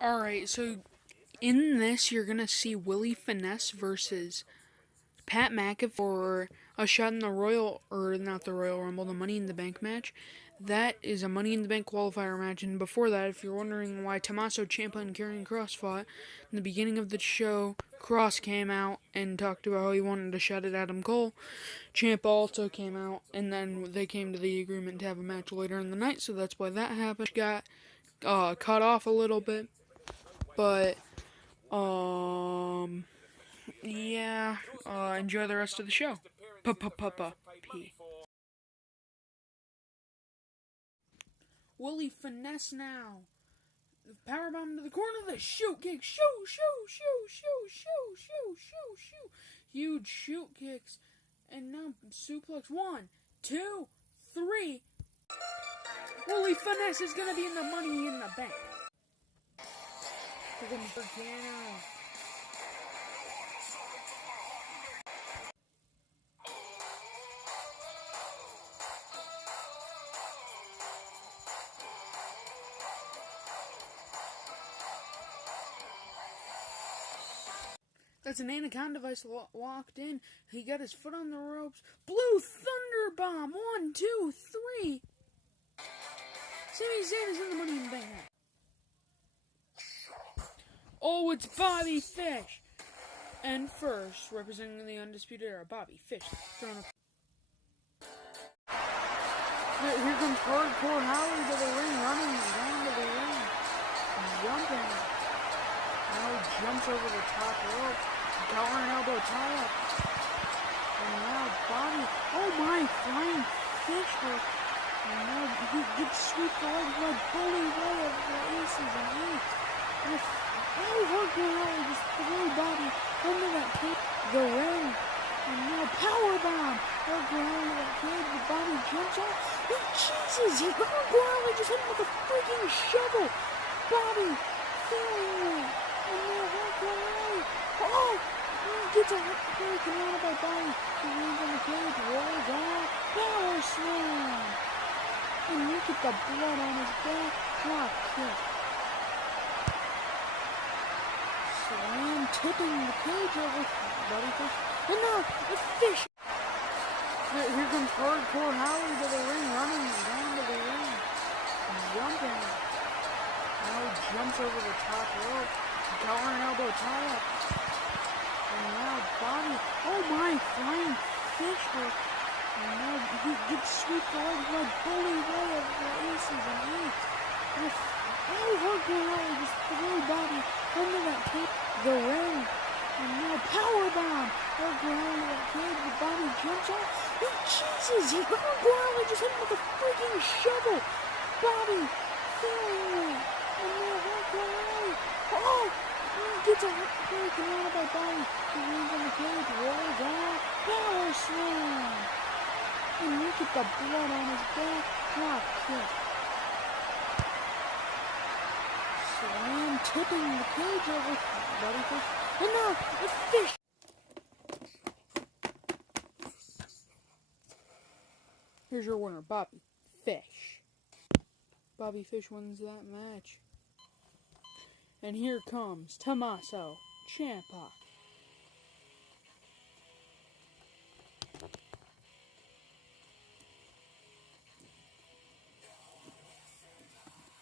Alright, so in this, you're going to see Willie Finesse versus Pat McAfee for a shot in the Royal, or not the Royal Rumble, the Money in the Bank match. That is a Money in the Bank qualifier match, and before that, if you're wondering why Tommaso Ciampa and Karrion Kross fought, in the beginning of the show, Kross came out and talked about how he wanted a shot at Adam Cole. Ciampa also came out, and then they came to the agreement to have a match later in the night, so that's why that happened. Got cut off a little bit, but yeah, enjoy the rest of the show. P. Willie Finesse now. Powerbomb to the corner, the shoot kick. Shoot. Huge shoot kicks. And now suplex. 1, 2, 3. Willie Finesse is going to be in the Money in the Bank. We're going to Gargano. As an anaconda device walked in, he got his foot on the ropes. Blue Thunder Bomb. 1, 2, 3. Sami Zayn is in the Money in the Bank. Oh, it's Bobby Fish. And first, representing the Undisputed Era, Bobby Fish. Here comes Hardcore Holly to the ring, running down to the ring. Jumping. Now he jumps over the top rope. Collar and elbow tie up. And now Bobby. Oh my, flying fish hook. And now he gets sweep the leg like bully way of the aces and eights. And Hardcore Holly just threw Bobby under that tape. The ring. And now powerbomb. Hardcore Holly that kid. The Bobby jumps up. Oh Jesus! Hardcore Holly just hit him with a freaking shovel. Bobby feeling it. And now Hardcore Holly. Oh! Gets a hurricane out by Bobby. He lands on the cage. Rolls on. Power slam. And look at the blood on his back. Drop kick. Slam tipping the cage over Bobby Fish. And now the fish. Here comes Hardcore Holly to the ring, running down to the ring. Jumping. Now he jumps over the top rope. Collar and elbow tie up. And now Bobby. Oh my, flying fish hook. And now he gets sweep the leg like bully way of the aces and eights. And Hardcore Holly just threw Bobby under that tape. The ring. And now powerbomb. Hardcore Holly that kid. The Bobby jumps up. Oh Jesus! Hardcore Holly just hit him with a freaking shovel. Bobby feeling it. And now Hardcore Holly. Oh! Gets a hurricane out by Bobby. He lands on the cage. Rolls on. Power slam. And look at the blood on his back. Drop kick. Slam tipping the cage over Bobby Fish. And now the fish. Here's your winner, Bobby Fish. Bobby Fish wins that match. And here comes Tommaso Ciampa.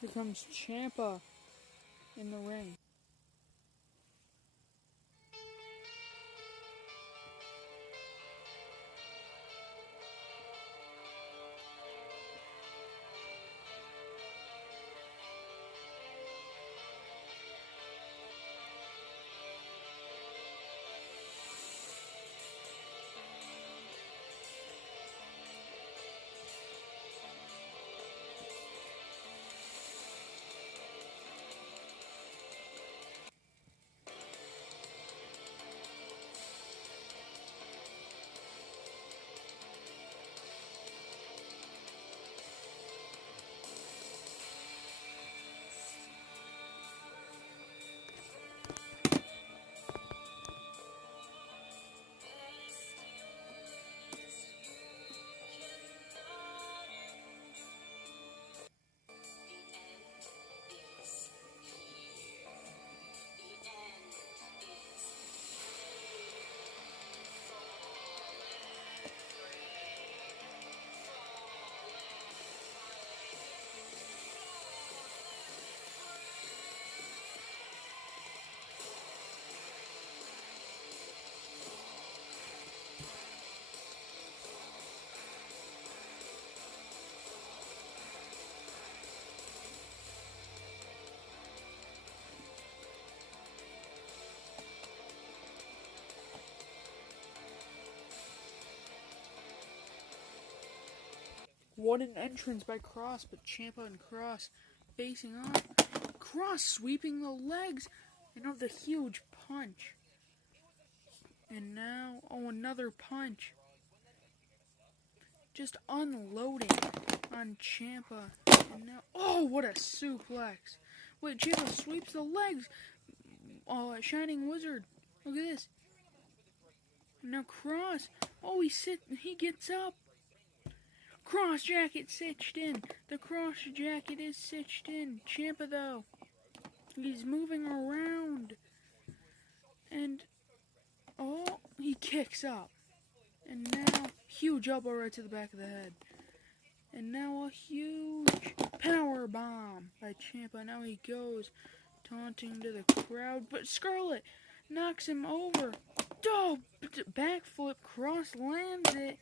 Here comes Ciampa in the ring. what an entrance by Cross, but Ciampa and Cross facing off. Cross sweeping the legs. Another huge punch. And now, oh, another punch. Just unloading on Ciampa. And now, oh, what a suplex. Wait, Ciampa sweeps the legs. Oh, a Shining Wizard. Look at this. And now Cross. Oh, he gets up. Cross jacket stitched in. The cross jacket is stitched in. Ciampa, though, he's moving around. And, oh, he kicks up. And now, huge elbow right to the back of the head. And now a huge power bomb by Ciampa. Now he goes taunting to the crowd. But Scarlett knocks him over. Oh, backflip. Cross lands it.